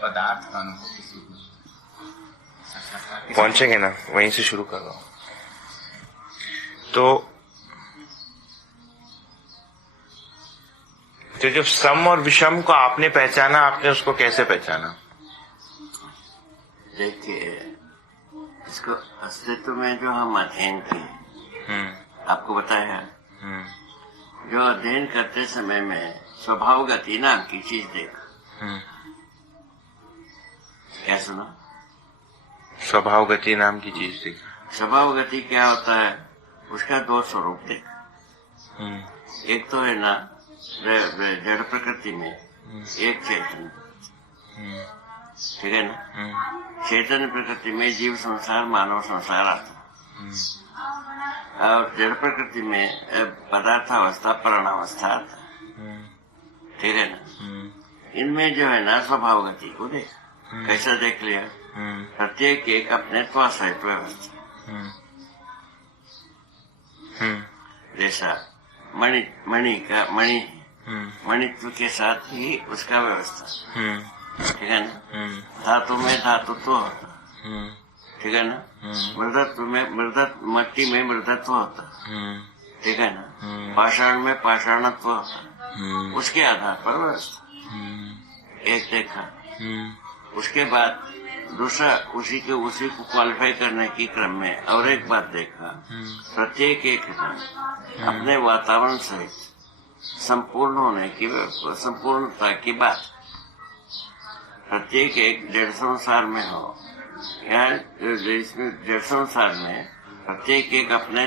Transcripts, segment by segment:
पदार्थ का अनुभूति पहुंचेंगे ना, वहीं से शुरू कर रहा हूं। तो जो सम और विषम को आपने पहचाना, आपने उसको कैसे पहचाना? देखिए, इसको अस्तित्व में जो हम अध्ययन किए, आपको बताया, जो अध्ययन करते समय में स्वभाव गति नाम की चीज देखा। क्या सुना? स्वभाव गति नाम की चीज देखा। स्वभाव गति क्या होता है? उसका दो स्वरूप देखा। एक तो है ना जड़ प्रकृति में, एक चैतन्य, ठीक है ना। चैतन्य प्रकृति में जीव संसार, मानव संसार आता, और जड़ प्रकृति में पदार्थावस्था, प्राणावस्था आता, ठीक है ना। इनमें जो है ना स्वभाव गति को देखा। कैसा देख लिया? प्रत्येक एक अपने त्वासहित व्यवस्था, जैसा मणित्व के साथ ही उसका व्यवस्था, ठीक है ना। धातु में धातुत्व होता, ठीक है ना। मृदत्व में मट्टी में मृदत्व होता, ठीक है ना। पाषाण में पाषाणत्व होता, उसके आधार पर व्यवस्था एक देखा। उसके बाद दूसरा उसी को क्वालिफाई करने की क्रम में और एक बात देखा। प्रत्येक एक अपने वातावरण सहित संपूर्ण होने की, संपूर्णता की बात। प्रत्येक एक जड़ संसार में हो, या इसमें जड़ संसार में प्रत्येक एक अपने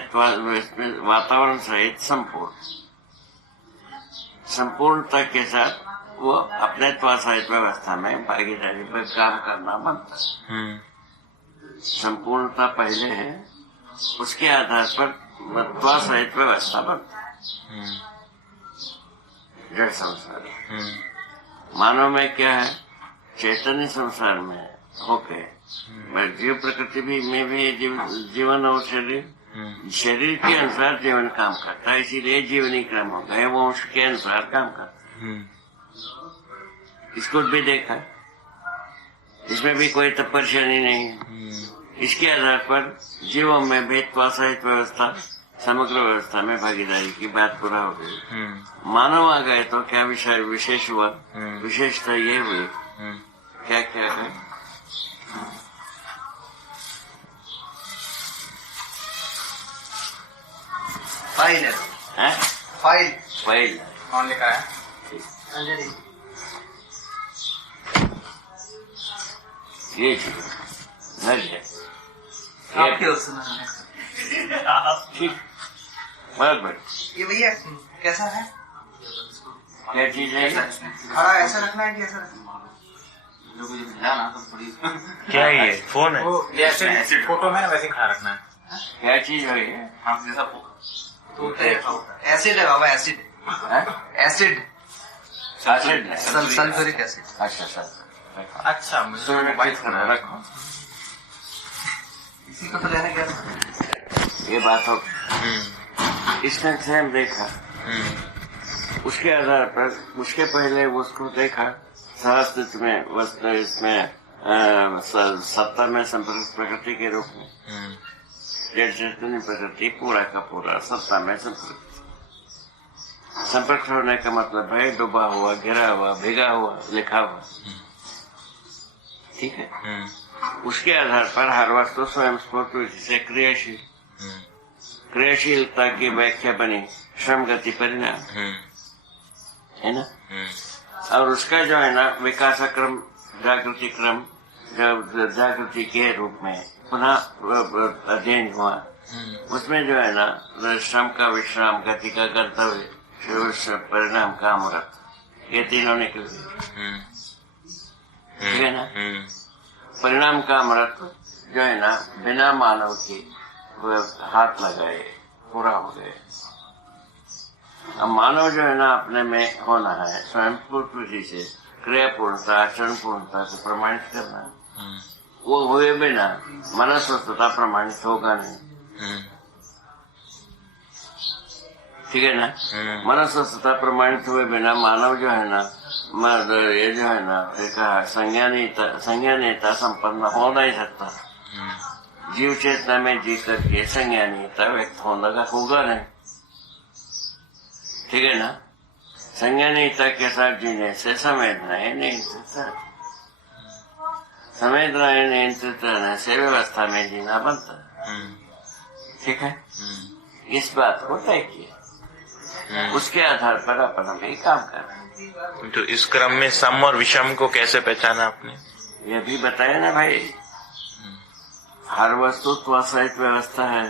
वातावरण सहित संपूर्णता के साथ वो अपने त्वासहित व्यवस्था में भागीदारी पर काम करना बनता है। संपूर्णता पहले है, उसके आधार पर त्वासहित व्यवस्था बनता है। जड़ संसार मानव में क्या है? चैतन्य संसार में होके जीव प्रकृति में भी जीवन और शरीर के अनुसार जीवन काम करता है, इसीलिए जीवनी क्रम हो गए, वो उसके अनुसार काम करता है। इसको भी देखा, इसमें भी कोई परेशानी नहीं है। इसके आधार पर जीवों में भी त्वासहित व्यवस्था, समग्र व्यवस्था में भागीदारी की बात पूरा हो गई। मानव आ गए तो क्या विशेष हुआ? विशेष तो ये हुई, क्या क्या है? फाइल है, फाइल कौन लिखा है? ये चीज ठीक बराबर। ये भैया कैसा है? क्या चीज है? खड़ा ऐसा रखना है कि ऐसा रखना? जो मुझे मिला ना तो थोड़ी क्या है ये? फोन है? वो जैसे फोटो में वैसे खड़ा रखना है। क्या चीज है ये? हाँ, जैसा तो एसिड है बाबा, एसिड सल्फ्यूरिक एसिड। अच्छा, मुझे मोबाइल करना रखो। इसी को तो लेने गया था। ये बात हो, इसमें से हम देखा, उसके आधार पर उसके पहले उसको देखा सहस्तित्व में, वस्तु इसमें सत्ता में संपर्क प्रकृति के रूप में, जड़ चैतन्य प्रकृति पूरा का पूरा सत्ता में संपर्क होने का मतलब है डूबा हुआ, गिरा हुआ, भीगा हुआ, लिखा हुआ, ठीक है। उसके आधार पर हर वस्तु स्वयं स्फूर्त से क्रियाशीलता की व्याख्या बनी श्रम गति परिणाम, है ना। और उसका जो है ना विकास क्रम, जागृति क्रम, जागृति के रूप में पुनः अध्ययन हुआ। उसमें जो है ना श्रम का विश्राम, गति का कर्तव्य, परिणाम का अमृत, ये तीनों निकल गए, ठीक है ना। परिणाम का अमृत जो है ना बिना मानव की हाथ लगाए पूरा हो गए। अब मानव जो है ना अपने में होना है स्वयं पूर्ति से क्रिया पूर्णता, आचरण पूर्णता को प्रमाणित करना है। वो हुए बिना मनस्वस्थता प्रमाणित होगा नहीं, ठीक है ना। मनुष्य सत्ता प्रमाणित हुए बिना मानव जो है ना, ये जो है ना, संज्ञानीयता संपन्न हो नहीं सकता। जीव चेतना में जी करके संज्ञानीयता व्यक्त होने होगा नहीं, ठीक है ना। संज्ञानीयता के साथ जीने से संवेदनाएं नियंत्रित रहती, संवेदनाएं नियंत्रित रहने से व्यवस्था में जीना बनता है, ठीक है। इस बात को तय किया, उसके आधार पर अपन भी काम कर रहे हैं। तो इस क्रम में सम और विषम को कैसे पहचाना आपने? ये भी बताया ना भाई, हर वस्तु त्वसहित व्यवस्था है।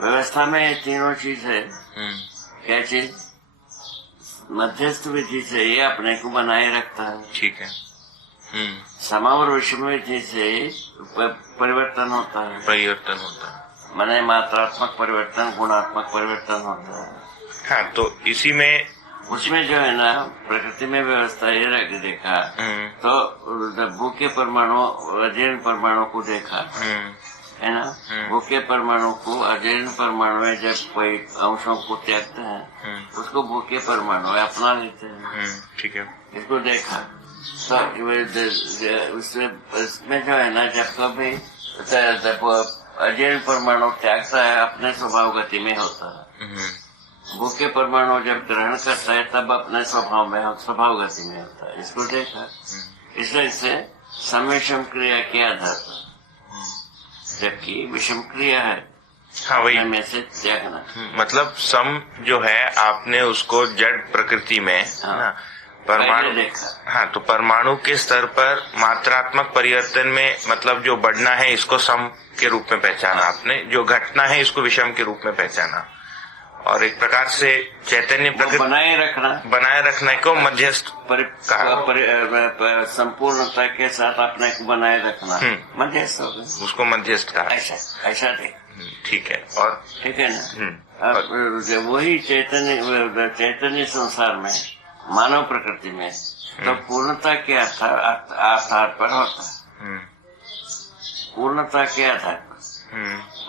व्यवस्था में ये तीनों चीज है। क्या चीज? मध्यस्थ विधि से ये अपने को बनाए रखता है, ठीक है। सम और विषम विधि से परिवर्तन होता है, परिवर्तन होता है, माने मात्रात्मक परिवर्तन, गुणात्मक परिवर्तन होता है। हाँ, तो इसी में उसमें जो है ना, प्रकृति में व्यवस्था ये रख देखा तो भू के परमाणु अजीर्ण परमाणु को देखा, है ना। भू के परमाणु को अजीर्ण परमाणु में जब कोई अंशों को त्यागते हैं उसको भू के परमाणु अपना लेते हैं, ठीक है। इसको देखा तो इसमें जो है ना, जब कभी अजीर्ण परमाणु त्यागता है अपने स्वभाव गति में होता है। भू के परमाणु जब ग्रहण करता है तब अपने स्वभाव गति में होता है, इसको देखा। इसलिए से सम विषम क्रिया के आधार पर, जबकि विषम क्रिया है, हाँ वही में से त्यागना। मतलब सम जो है आपने उसको जड़ प्रकृति में, हाँ, ना, परमाणु देखा। हाँ, तो परमाणु के स्तर पर मात्रात्मक परिवर्तन में मतलब जो बढ़ना है इसको सम के रूप में पहचाना आपने, जो घटना है इसको विषम के रूप में पहचाना, और एक प्रकार से चैतन्य प्रकृति बनाए रखने को मध्यस्थ संपूर्णता के साथ अपने को बनाए रखना मध्यस्थ होगा, उसको मध्यस्थ कहा। ऐसा ठीक है। और ठीक है ना। अब वही चैतन्य संसार में, मानव प्रकृति में तो पूर्णता के आधार पर होता है। पूर्णता के आधार पर,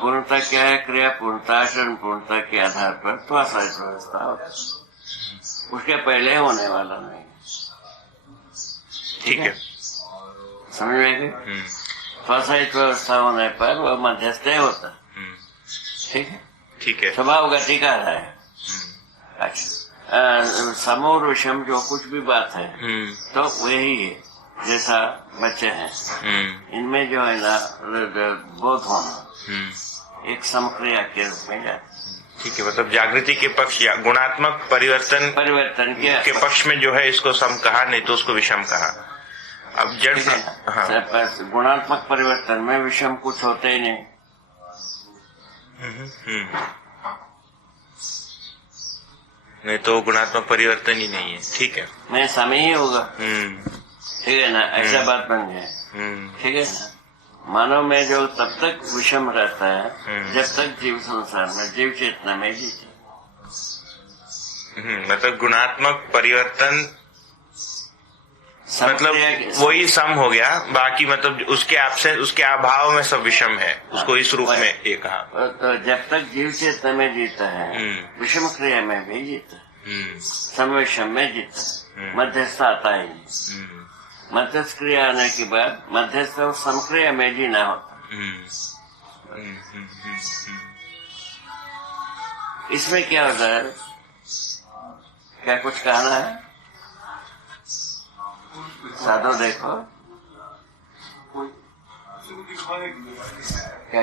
पूर्णता क्या है? क्रिया पूर्णता, आचरण पूर्णता के आधार पर त्वसहित व्यवस्था होती है, उसके पहले होने वाला नहीं, ठीक है। समझ में गए? त्वसहित व्यवस्था होने पर वह मध्यस्थ होता है, ठीक है, ठीक है। स्वभाव गति का है। अच्छा, सम और विषम जो कुछ भी बात है तो वही है, जैसा बच्चे हैं इनमें जो है ना बोध होना एक समक्रिया के रूप में जाता है, ठीक है। मतलब जागृति के पक्ष या गुणात्मक परिवर्तन के पक्ष में जो है इसको सम कहा, नहीं तो उसको विषम कहा। अब जड़ गुणात्मक परिवर्तन में विषम कुछ होते ही नहीं। नहीं तो गुणात्मक परिवर्तन ही नहीं है, ठीक है। मैं समय ही होगा, ठीक है ना, ऐसा बात बन जाए, ठीक है ना। मानव में जो तब तक विषम रहता है जब तक जीव संसार में, जीव चेतना में जीते। मतलब गुणात्मक परिवर्तन मतलब वही सम हो गया, बाकी मतलब उसके अभाव में सब विषम है, उसको इस रूप में एक कहा। तो जब तक जीव चेतना में जीता है विषम क्रिया में भी जीता है, सम विषम में जीता है, मध्यस्थ आता है। मध्यस्थ क्रिया आने के बाद मध्यस्थ और समक्रिया में जीना होता। इसमें क्या होता है? क्या कुछ कहना है? साधो देखो क्या